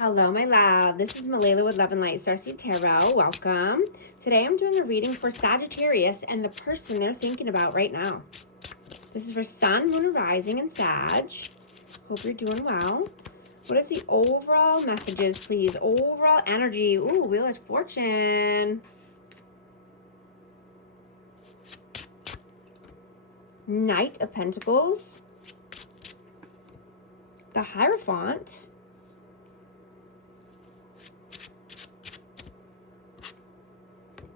Hello, my love. This is Malayla with Love and Light Starseed Tarot. Welcome. Today I'm doing a reading for Sagittarius and the person they're thinking about right now. This is for Sun, Moon, and Rising in Sag. Hope you're doing well. What is the overall messages, please? Overall energy. Ooh, Wheel of Fortune. Knight of Pentacles. The Hierophant.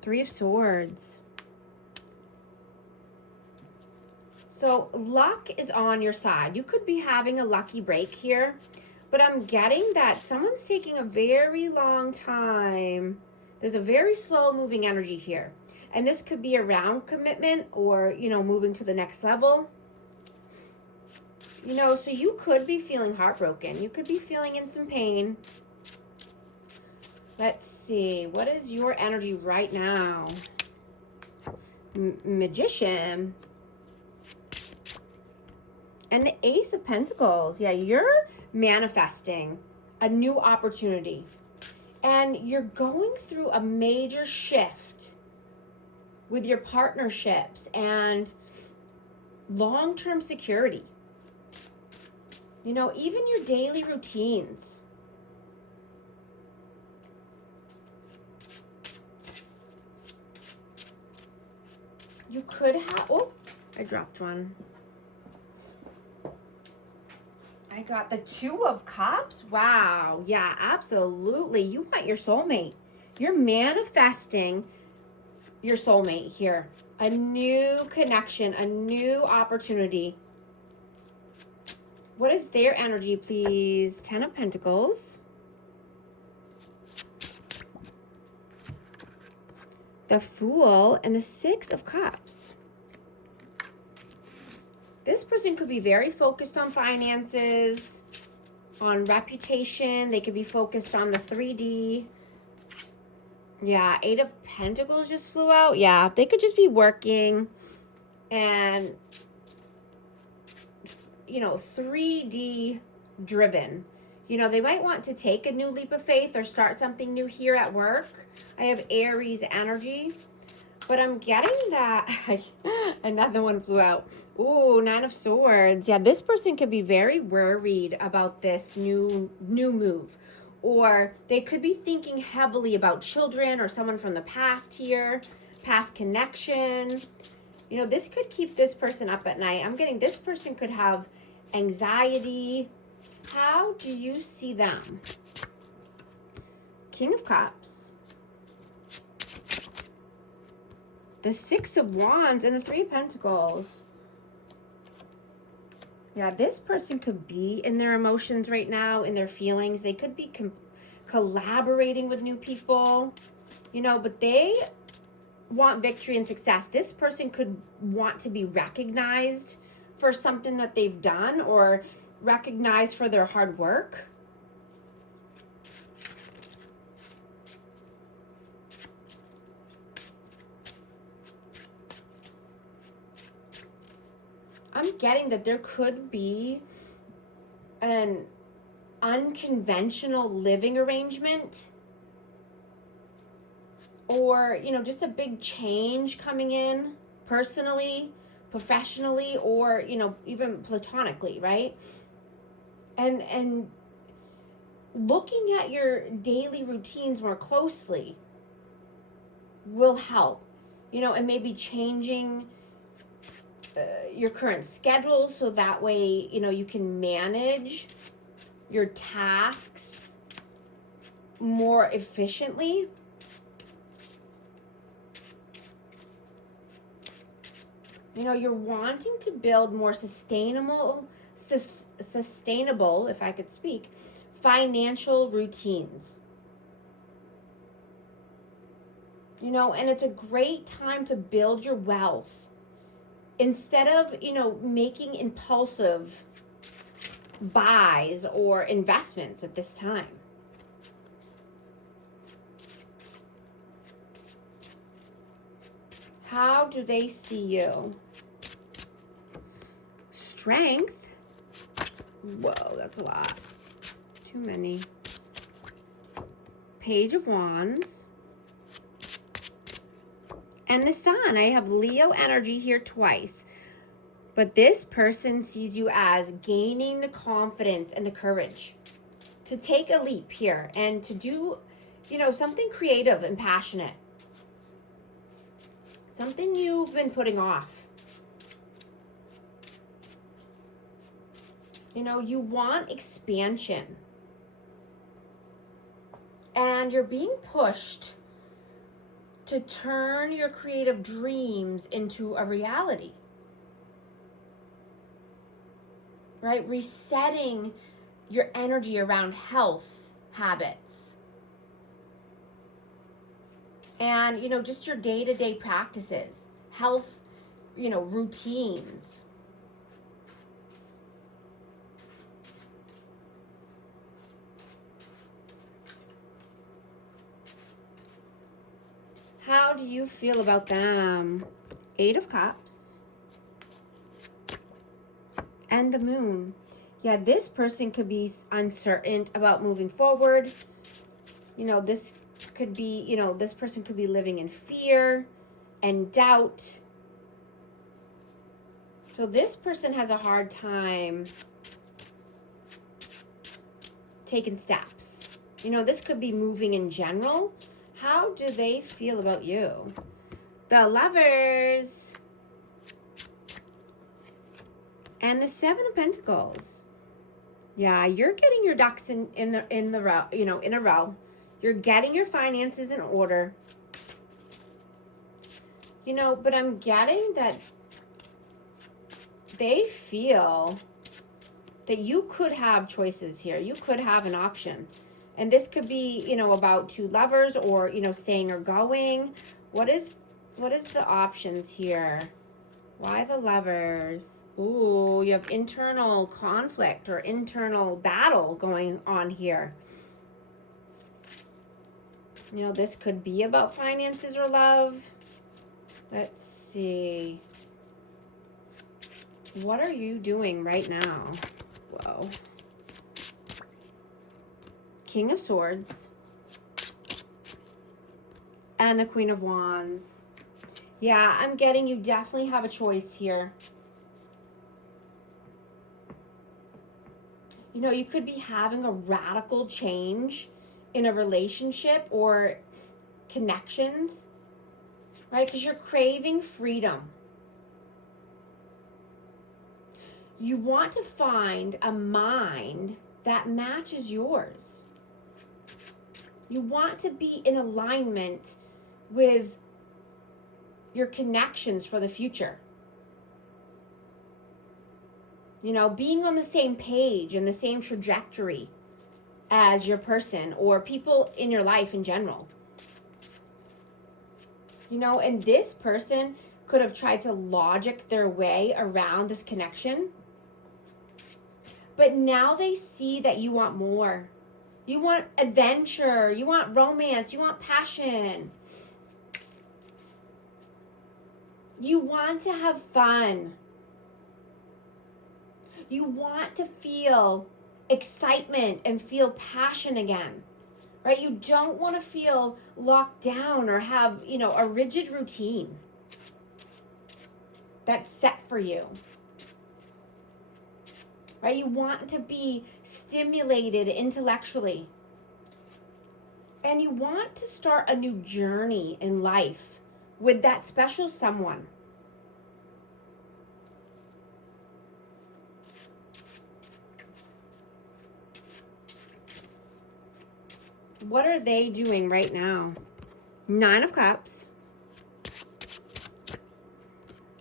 Three of Swords. So luck is on your side. You could be having a lucky break here, but I'm getting that someone's taking a very long time. There's a very slow moving energy here. And this could be around commitment or, moving to the next level. So you could be feeling heartbroken. You could be feeling in some pain. Let's see. What is your energy right now? Magician. And the Ace of Pentacles. Yeah, you're manifesting a new opportunity. And you're going through a major shift with your partnerships and long-term security. Even your daily routines. You could have, oh, I dropped one. I got the Two of Cups. Wow. Yeah, absolutely. You want your soulmate. You're manifesting your soulmate here. A new connection, a new opportunity. What is their energy, please? Ten of Pentacles. The Fool and the Six of Cups. This person could be very focused on finances, on reputation. They could be focused on the 3D. Yeah, Eight of Pentacles just flew out. Yeah, they could just be working and, 3D driven. They might want to take a new leap of faith or start something new here at work. I have Aries energy, but I'm getting that. Another one flew out. Ooh, Nine of Swords. Yeah, this person could be very worried about this new move. Or they could be thinking heavily about children or someone from the past here, past connection. This could keep this person up at night. I'm getting this person could have anxiety. How do you see them? King of Cups. The Six of Wands and the Three of Pentacles. Yeah, this person could be in their emotions right now, in their feelings. They could be collaborating with new people, but they want victory and success. This person could want to be recognized for something that they've done or recognized for their hard work. I'm getting that there could be an unconventional living arrangement or, just a big change coming in personally, professionally, or, even platonically, right? And looking at your daily routines more closely will help, and maybe changing your current schedule so that way, you can manage your tasks more efficiently. You're wanting to build more sustainable, if I could speak, financial routines. And it's a great time to build your wealth. Instead of, making impulsive buys or investments at this time. How do they see you? Strength. Whoa, that's a lot. Too many. Page of Wands, and the Sun. I have Leo energy here twice. But this person sees you as gaining the confidence and the courage to take a leap here and to do, you know, something creative and passionate. Something you've been putting off. You know, you want expansion. And you're being pushed to turn your creative dreams into a reality. Right? Resetting your energy around health habits. And, you know, just your day-to-day practices. Health, you know, routines. How do you feel about them? 8 of Cups. And the Moon. Yeah, this person could be uncertain about moving forward. You know, this could be, you know, this person could be living in fear and doubt. So this person has a hard time taking steps. You know, this could be moving in general. How do they feel about you? The Lovers. And the 7 of Pentacles. Yeah, you're getting your ducks in the row, you know, in a row. You're getting your finances in order. You know, but I'm getting that they feel that you could have choices here. You could have an option. And this could be, you know, about 2 lovers or, you know, staying or going. What is the options here? Why the Lovers? Ooh, you have internal conflict or internal battle going on here. You know, this could be about finances or love. Let's see. What are you doing right now? Whoa. King of Swords. And the Queen of Wands. Yeah, I'm getting you definitely have a choice here. You know, you could be having a radical change in a relationship or connections, right? Because you're craving freedom. You want to find a mind that matches yours. You want to be in alignment with your connections for the future. You know, being on the same page and the same trajectory as your person or people in your life in general. You know, and this person could have tried to logic their way around this connection. But now they see that you want more. You want adventure. You want romance. You want passion. You want to have fun. You want to feel excitement and feel passion again, right? You don't want to feel locked down or have, you know, a rigid routine that's set for you, right? You want to be stimulated intellectually. And you want to start a new journey in life with that special someone. What are they doing right now? 9 of Cups.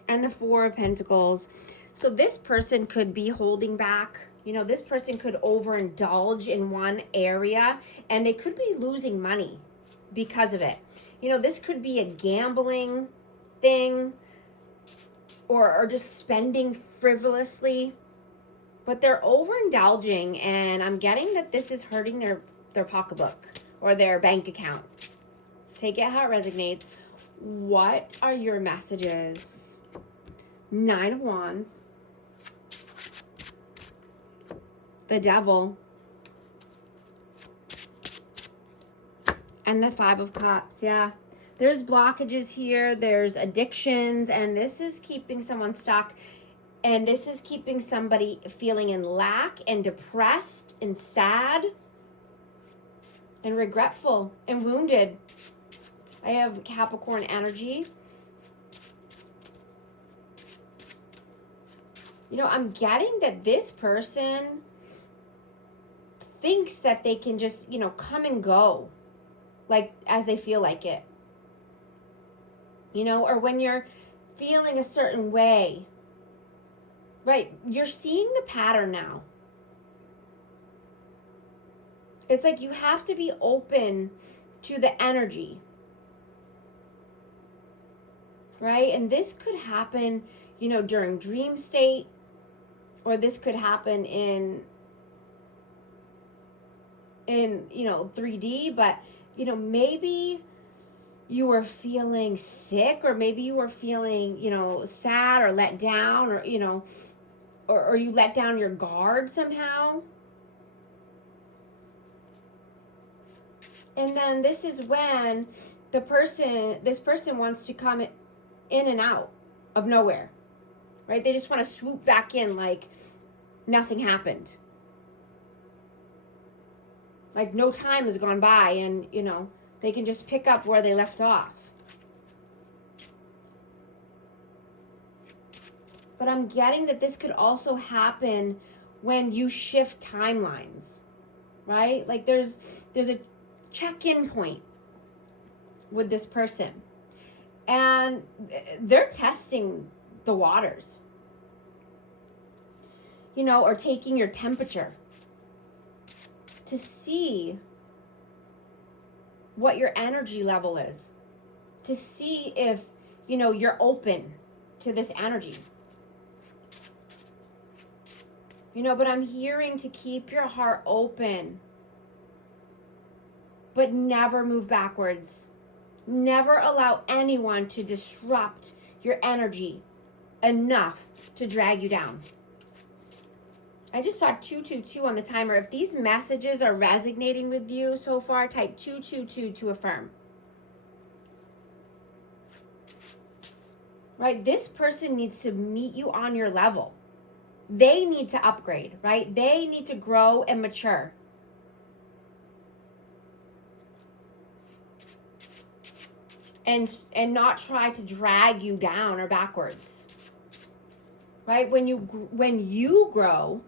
And the 4 of Pentacles. So this person could be holding back. You know, this person could overindulge in one area and they could be losing money because of it. You know, this could be a gambling thing or just spending frivolously. But they're overindulging, and I'm getting that this is hurting their pocketbook or their bank account. Take it how it resonates. What are your messages? 9 of Wands. The Devil. And the Five of Cups, yeah. There's blockages here. There's addictions. And this is keeping someone stuck. And this is keeping somebody feeling in lack and depressed and sad and regretful and wounded. I have Capricorn energy. You know, I'm getting that this person thinks that they can just, you know, come and go like as they feel like it. You know, or when you're feeling a certain way, right? You're seeing the pattern now. It's like you have to be open to the energy, right? And this could happen, you know, during dream state, or this could happen in you know, 3D, but you know, maybe you were feeling sick, or maybe you were feeling, you know, sad or let down, or you know, or you let down your guard somehow. And then this is when this person wants to come in and out of nowhere, right? They just want to swoop back in like nothing happened. Like no time has gone by, and, you know, they can just pick up where they left off. But I'm getting that this could also happen when you shift timelines, right? Like there's a check-in point with this person, and they're testing the waters, you know, or taking your temperature to see what your energy level is, to see if, you know, you're open to this energy. You know, but I'm hearing to keep your heart open, but never move backwards. Never allow anyone to disrupt your energy enough to drag you down. I just saw 222 on the timer. If these messages are resonating with you so far, type 222 to affirm. Right? This person needs to meet you on your level. They need to upgrade, right? They need to grow and mature. And not try to drag you down or backwards. Right? When you grow,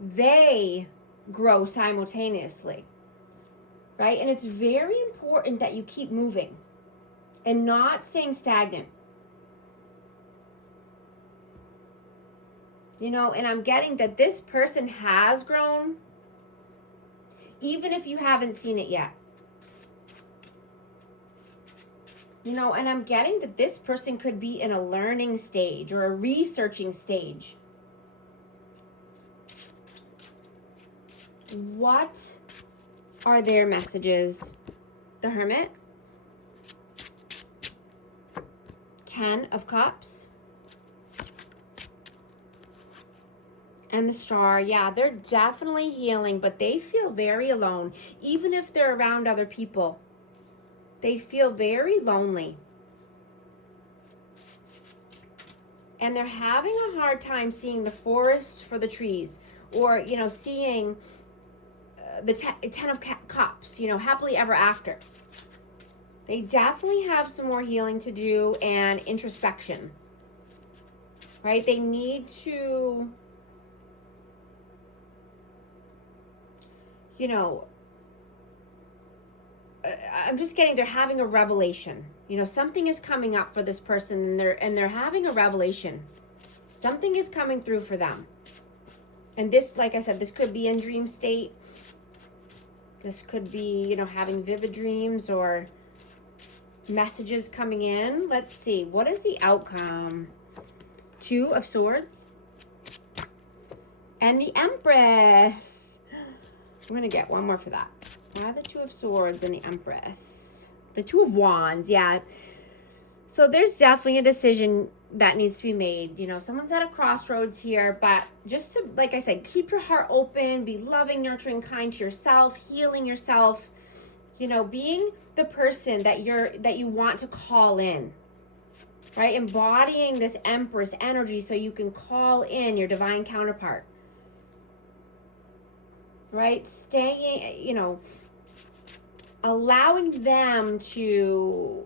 they grow simultaneously. Right? And it's very important that you keep moving and not staying stagnant. You know, and I'm getting that this person has grown, even if you haven't seen it yet. You know, and I'm getting that this person could be in a learning stage or a researching stage. What are their messages? The Hermit. 10 of Cups. And the Star. Yeah, they're definitely healing, but they feel very alone, even if they're around other people. They feel very lonely. And they're having a hard time seeing the forest for the trees, or, you know, seeing the 10 of Cups, you know, happily ever after. They definitely have some more healing to do and introspection, right? They need to, you know, I'm just getting they're having a revelation. You know, something is coming up for this person, and they're having a revelation. Something is coming through for them. And this, like I said, this could be in dream state. This could be, you know, having vivid dreams or messages coming in. Let's see. What is the outcome? 2 of Swords. And the Empress. I'm going to get one more for that. Why the 2 of Swords and the Empress? The 2 of Wands, yeah. So there's definitely a decision that needs to be made. You know, someone's at a crossroads here, but just to, like I said, keep your heart open, be loving, nurturing, kind to yourself, healing yourself, You know, being the person that you want to call in, right? Embodying this Empress energy so you can call in your divine counterpart, right? Staying, you know, allowing them to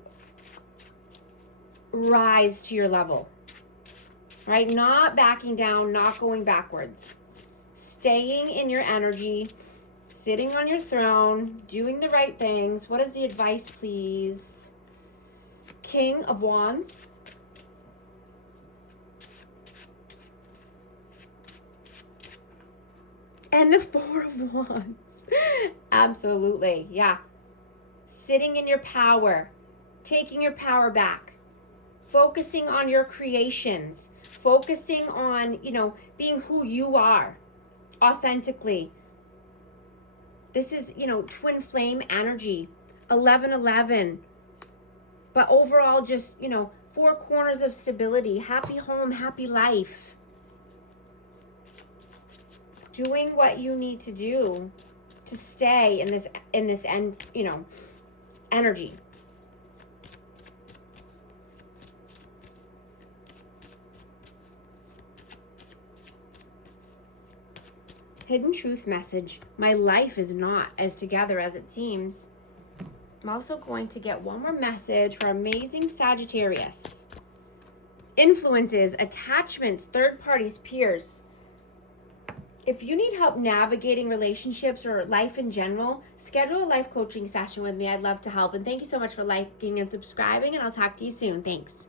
rise to your level, right? Not backing down, not going backwards, staying in your energy, sitting on your throne, doing the right things. What is the advice, please? King of Wands. And the Four of Wands. Absolutely. Yeah. Sitting in your power, taking your power back, focusing on your creations, focusing on, you know, being who you are authentically. This is, you know, twin flame energy, 1111. But overall, just, you know, four corners of stability, happy home, happy life. Doing what you need to do to stay in this you know, energy. Hidden truth message. My life is not as together as it seems. I'm also going to get one more message for amazing Sagittarius. Influences, attachments, third parties, peers. If you need help navigating relationships or life in general, schedule a life coaching session with me. I'd love to help. And thank you so much for liking and subscribing, and I'll talk to you soon. Thanks.